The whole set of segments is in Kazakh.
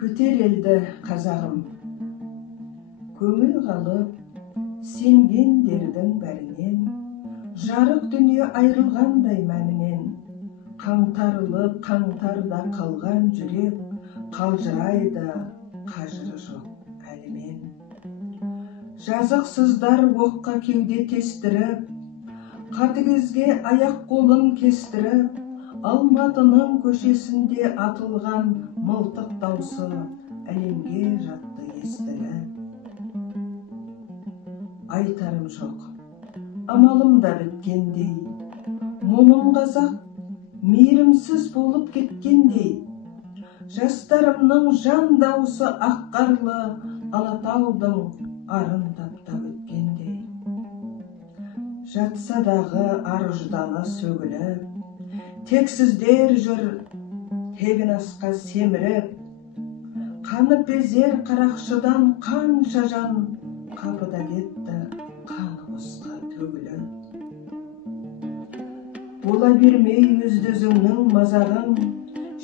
Көтерілді қазағым, көңіл қалып, сенгендердің бәрінен, жарық дүние айрылғандай мәнінен, қаңтарылып қаңтарда қалған жүрек, қалжырайды, қажыры жоқ әлімен. Жазықсыздар оққа кеуде тестіріп, қатыгезге аяқ қолын кестіріп, Алматының көшесінде атылған мылтық даусы әлемге жатты естіліп. Айтарым жоқ, амалым да біткендей, момын қазақ мейірімсіз болып кеткендей, жастарымның жан даусы аққарлы Алатаудың арын таптап өткендей. Жатсадағы аржданы сөгіліп, тексіздер жүр тегін асқа семіріп, қаны безер қарақшыдан қанша жан қапыда кетті қаны құсқа төгіліп. Бола бермей өзді-өзіңнің мазағың,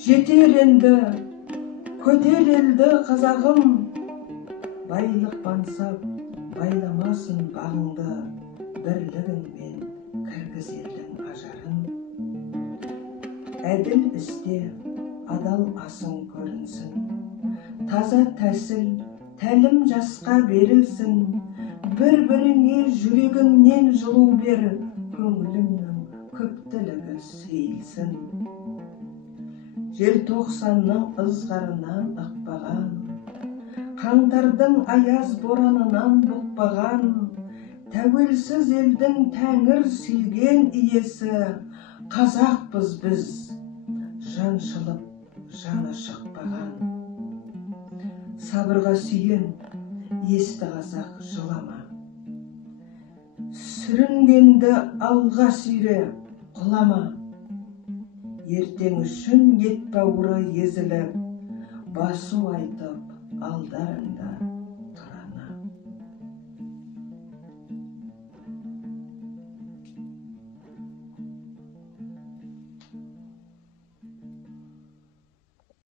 жетер енді, көтер елді қазағым. Байлық бансап байламасын бағыңды, бірлігіңмен кіргіз елдің ажарын. Әділ істе адал асың көрінсін, таза тәсіл тәлім жасқа берілсін, бір-біріңе жүрегіңнен жылу бер, көңілімнің көптілігі сейілсін. Желтоқсанның ызғарынан ықпаған, қаңтардың аяз боранынан бұқпаған, тәуелсіз елдің тәңір сүйген иесі, қазақпыз біз, жаншылып жаны шықпаған. Сабырға сүйен, есті қазақ жылама. Сүрінгенді алға сүйре, құлама. Ертең үшін ет бауыры езіліп, басу айтып алдарыңда.